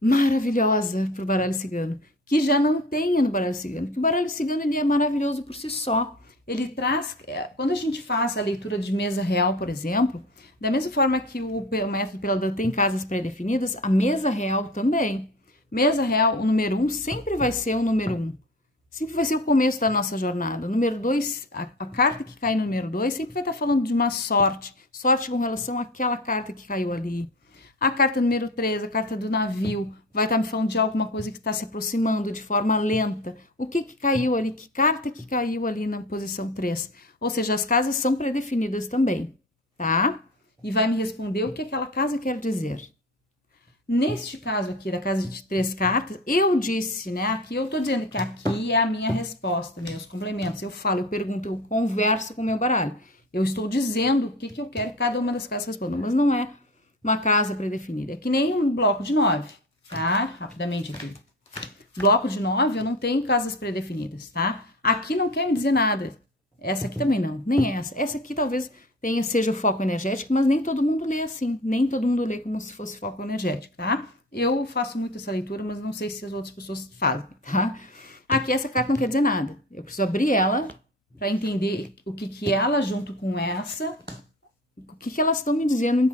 maravilhosa para o baralho cigano, que já não tenha no baralho cigano, porque o baralho cigano ele é maravilhoso por si só. Ele traz, quando a gente faz a leitura de mesa real, por exemplo, da mesma forma que o método Pelador tem casas pré-definidas, a mesa real também. Mesa real, o número 1 sempre vai ser o número 1. Sempre vai ser o começo da nossa jornada. O número 2, a carta que cai no número 2 sempre vai estar falando de uma sorte. Sorte com relação àquela carta que caiu ali. A carta número 3, a carta do navio, vai estar me falando de alguma coisa que está se aproximando de forma lenta. O que caiu ali? Que carta que caiu ali na posição 3? Ou seja, as casas são pré-definidas também, tá? E vai me responder o que aquela casa quer dizer. Neste caso aqui, da casa de 3 cartas, eu disse, né? Aqui eu tô dizendo que aqui é a minha resposta, meus complementos. Eu falo, eu pergunto, eu converso com o meu baralho. Eu estou dizendo o que eu quero que cada uma das casas responda, mas não é uma casa pré-definida. É que nem um bloco de 9, tá? Rapidamente aqui. Bloco de 9, eu não tenho casas pré-definidas, tá? Aqui não quer me dizer nada. Essa aqui também não, nem essa. Essa aqui talvez seja o foco energético, mas nem todo mundo lê assim. Nem todo mundo lê como se fosse foco energético, tá? Eu faço muito essa leitura, mas não sei se as outras pessoas fazem, tá? Aqui essa carta não quer dizer nada. Eu preciso abrir ela para entender o que ela junto com essa... O que elas estão me dizendo,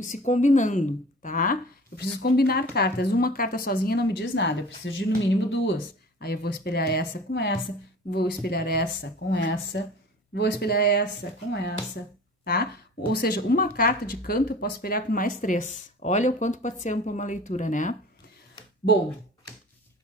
se combinando, tá? Eu preciso combinar cartas. Uma carta sozinha não me diz nada. Eu preciso de, no mínimo, 2. Aí, eu vou espelhar essa com essa. Vou espelhar essa com essa. Vou espelhar essa com essa, tá? Ou seja, uma carta de canto eu posso espelhar com mais 3. Olha o quanto pode ser ampla uma leitura, né? Bom,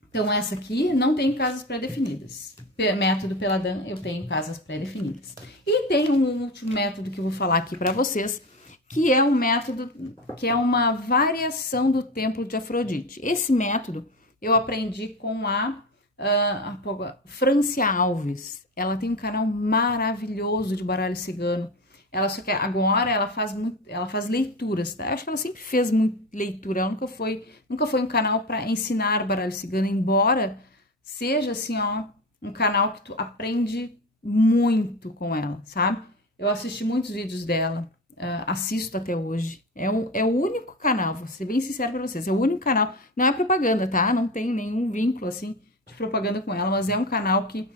então, essa aqui não tem casas pré-definidas. Método Peladan, eu tenho casas pré-definidas. E tem um último método que eu vou falar aqui para vocês, que é um método, que é uma variação do Templo de Afrodite. Esse método eu aprendi com a Francia Alves. Ela tem um canal maravilhoso de baralho cigano. Ela só que agora ela faz leituras, tá? Eu acho que ela sempre fez muito leitura, ela nunca foi um canal para ensinar baralho cigano, embora seja assim, ó, um canal que tu aprende muito com ela, sabe? Eu assisti muitos vídeos dela, assisto até hoje. É o único canal, vou ser bem sincera pra vocês, é o único canal, não é propaganda, tá? Não tem nenhum vínculo, assim, de propaganda com ela, mas é um canal que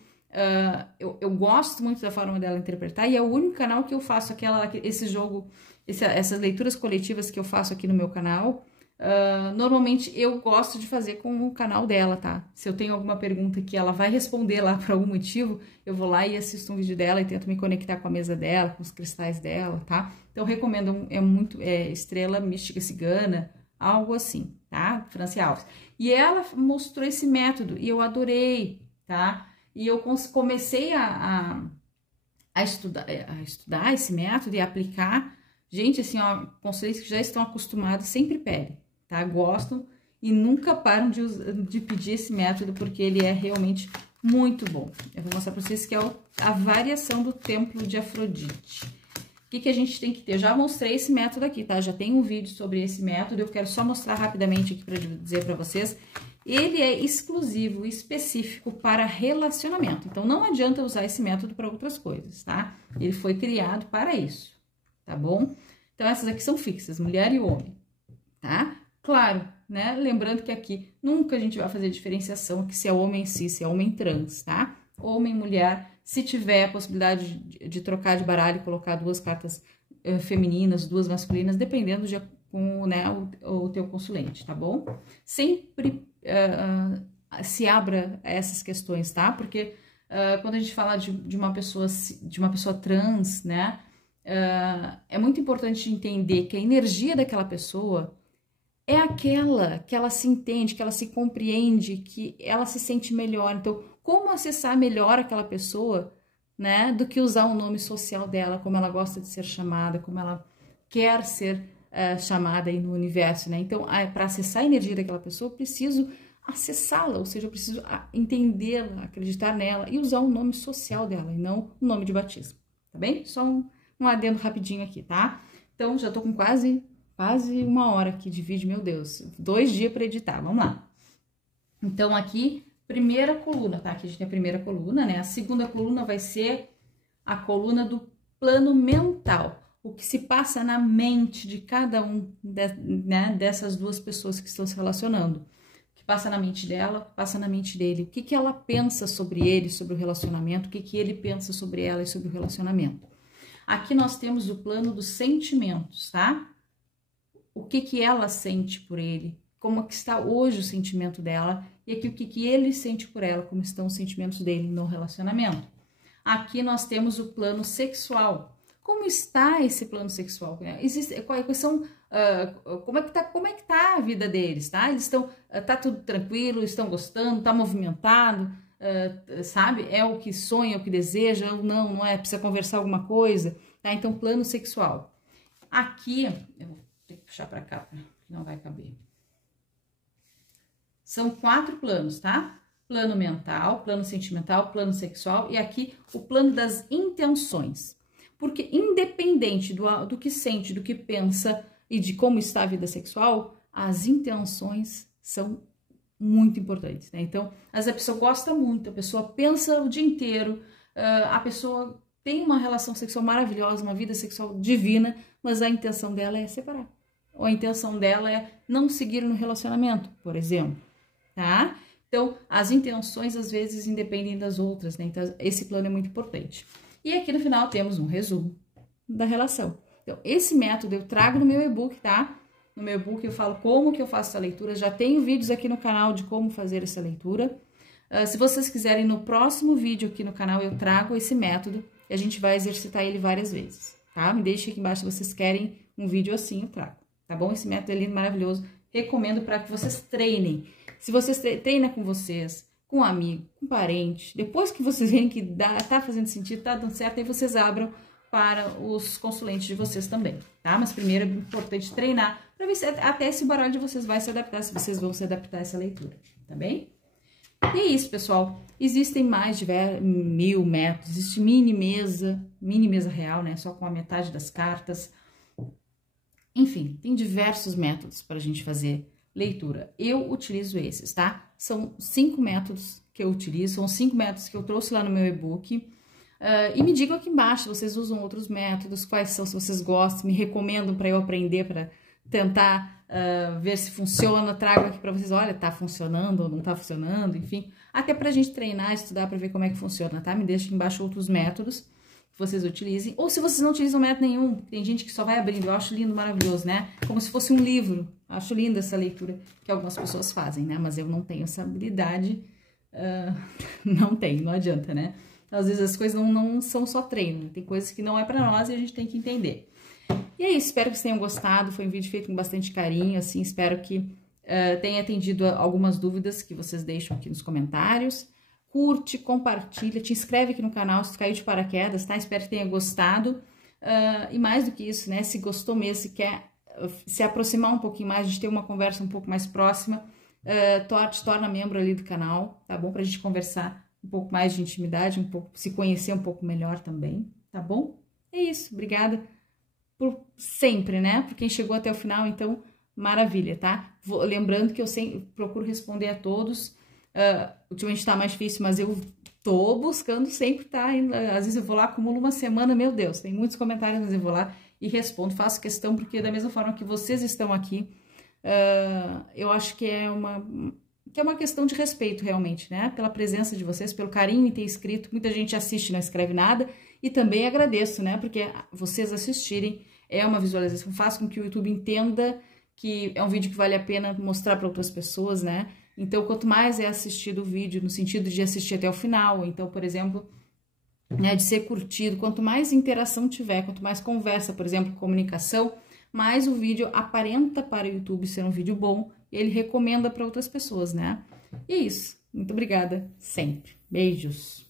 eu gosto muito da forma dela interpretar, e é o único canal que eu faço esse jogo, essas leituras coletivas que eu faço aqui no meu canal. Normalmente eu gosto de fazer com o canal dela, tá? Se eu tenho alguma pergunta que ela vai responder lá por algum motivo, eu vou lá e assisto um vídeo dela e tento me conectar com a mesa dela, com os cristais dela, tá? Então, recomendo, Estrela Mística Cigana, algo assim, tá? Franci Alves. E ela mostrou esse método e eu adorei, tá? E eu comecei a estudar esse método e aplicar. Gente, assim, ó, conselheiros que já estão acostumados sempre pedem, tá? Gostam e nunca param de pedir esse método, porque ele é realmente muito bom. Eu vou mostrar para vocês que é a variação do templo de Afrodite. O que a gente tem que ter? Eu já mostrei esse método aqui, tá? Já tem um vídeo sobre esse método, eu quero só mostrar rapidamente aqui para dizer para vocês. Ele é exclusivo, específico para relacionamento. Então, não adianta usar esse método para outras coisas, tá? Ele foi criado para isso, tá bom? Então, essas aqui são fixas, mulher e homem, tá? Claro, né? Lembrando que aqui nunca a gente vai fazer diferenciação que se é homem cis, se é homem trans, tá? Homem, mulher, se tiver a possibilidade de trocar de baralho e colocar duas cartas femininas, duas masculinas, dependendo de com, né, o teu consulente, tá bom? Sempre se abra a essas questões, tá? Porque quando a gente fala de uma pessoa trans, né? É muito importante entender que a energia daquela pessoa é aquela que ela se entende, que ela se compreende, que ela se sente melhor. Então, como acessar melhor aquela pessoa, né, do que usar o nome social dela, como ela gosta de ser chamada, como ela quer ser chamada aí no universo, né? Então, para acessar a energia daquela pessoa, eu preciso acessá-la, ou seja, eu preciso entendê-la, acreditar nela e usar o nome social dela e não o nome de batismo, tá bem? Só um adendo rapidinho aqui, tá? Então, já tô com quase 1 hora aqui de vídeo, meu Deus, 2 dias para editar, vamos lá. Então, aqui, primeira coluna, tá? Aqui a gente tem a primeira coluna, né? A segunda coluna vai ser a coluna do plano mental, o que se passa na mente de cada um, né, dessas duas pessoas que estão se relacionando. O que passa na mente dela, o que passa na mente dele, o que ela pensa sobre ele, sobre o relacionamento, o que ele pensa sobre ela e sobre o relacionamento. Aqui nós temos o plano dos sentimentos, tá? O que ela sente por ele, como que está hoje o sentimento dela, e aqui o que ele sente por ela, como estão os sentimentos dele no relacionamento. Aqui nós temos o plano sexual. Como está esse plano sexual? Quais são, como é que tá a vida deles, tá? Eles estão, tá tudo tranquilo, estão gostando, tá movimentado, sabe? É o que sonha, é o que deseja, ou não é? Precisa conversar alguma coisa, tá? Então, plano sexual. Aqui, eu vou ter que puxar para cá, porque não vai caber. São 4 planos, tá? Plano mental, plano sentimental, plano sexual e aqui o plano das intenções. Porque independente do que sente, do que pensa e de como está a vida sexual, as intenções são muito importantes, né? Então, às vezes a pessoa gosta muito, a pessoa pensa o dia inteiro, a pessoa tem uma relação sexual maravilhosa, uma vida sexual divina, mas a intenção dela é separar. Ou a intenção dela é não seguir no relacionamento, por exemplo, tá? Então, as intenções às vezes independem das outras, né? Então, esse plano é muito importante. E aqui no final temos um resumo da relação. Então, esse método eu trago no meu e-book, tá? No meu e-book eu falo como que eu faço essa leitura. Já tenho vídeos aqui no canal de como fazer essa leitura. Se vocês quiserem, no próximo vídeo aqui no canal eu trago esse método e a gente vai exercitar ele várias vezes, tá? Me deixem aqui embaixo se vocês querem um vídeo assim, eu trago, tá bom? Esse método é lindo, maravilhoso. Recomendo para que vocês treinem. Se vocês treinam com vocês, com um amigo, com um parente, depois que vocês veem que tá fazendo sentido, tá dando certo, aí vocês abram para os consulentes de vocês também, tá? Mas primeiro é importante treinar para ver se até esse baralho de vocês vai se adaptar, se vocês vão se adaptar a essa leitura, tá bem? E é isso, pessoal. Existem mais de 1000 métodos, existe mini mesa real, né? Só com a metade das cartas. Enfim, tem diversos métodos para a gente fazer leitura. Eu utilizo esses, tá? São 5 métodos que eu utilizo, são 5 métodos que eu trouxe lá no meu e-book. E me digam aqui embaixo se vocês usam outros métodos, quais são, se vocês gostam, me recomendam para eu aprender, para tentar ver se funciona, trago aqui para vocês, olha, tá funcionando ou não tá funcionando, enfim, até pra gente treinar, estudar para ver como é que funciona, tá? Me deixa aqui embaixo outros métodos que vocês utilizem, ou se vocês não utilizam método nenhum, tem gente que só vai abrindo, eu acho lindo, maravilhoso, né? Como se fosse um livro, acho linda essa leitura que algumas pessoas fazem, né? Mas eu não tenho essa habilidade, não tenho, não adianta, né? Então, às vezes as coisas não são só treino, tem coisas que não é pra nós e a gente tem que entender. E é isso, espero que vocês tenham gostado, foi um vídeo feito com bastante carinho, assim, espero que tenha atendido algumas dúvidas que vocês deixam aqui nos comentários. Curte, compartilha, te inscreve aqui no canal se caiu de paraquedas, tá? Espero que tenha gostado. E mais do que isso, né? Se gostou mesmo, se quer se aproximar um pouquinho mais, a gente ter uma conversa um pouco mais próxima, te torna membro ali do canal, tá bom? Pra gente conversar um pouco mais de intimidade, um pouco, se conhecer um pouco melhor também, tá bom? É isso, obrigada por sempre, né? Por quem chegou até o final, então, maravilha, tá? Lembrando que eu sempre procuro responder a todos. Ultimamente tá mais difícil, mas eu tô buscando sempre, tá? Às vezes eu vou lá, acumulo uma semana, meu Deus, tem muitos comentários, mas eu vou lá e respondo, faço questão, porque da mesma forma que vocês estão aqui, eu acho que é uma questão de respeito, realmente, né? Pela presença de vocês, pelo carinho em ter escrito. Muita gente assiste e não escreve nada. E também agradeço, né? Porque vocês assistirem é uma visualização, faz com que o YouTube entenda que é um vídeo que vale a pena mostrar para outras pessoas, né? Então, quanto mais é assistido o vídeo, no sentido de assistir até o final, então, por exemplo, né, de ser curtido, quanto mais interação tiver, quanto mais conversa, por exemplo, comunicação, mais o vídeo aparenta para o YouTube ser um vídeo bom, ele recomenda para outras pessoas, né? E é isso. Muito obrigada sempre. Beijos.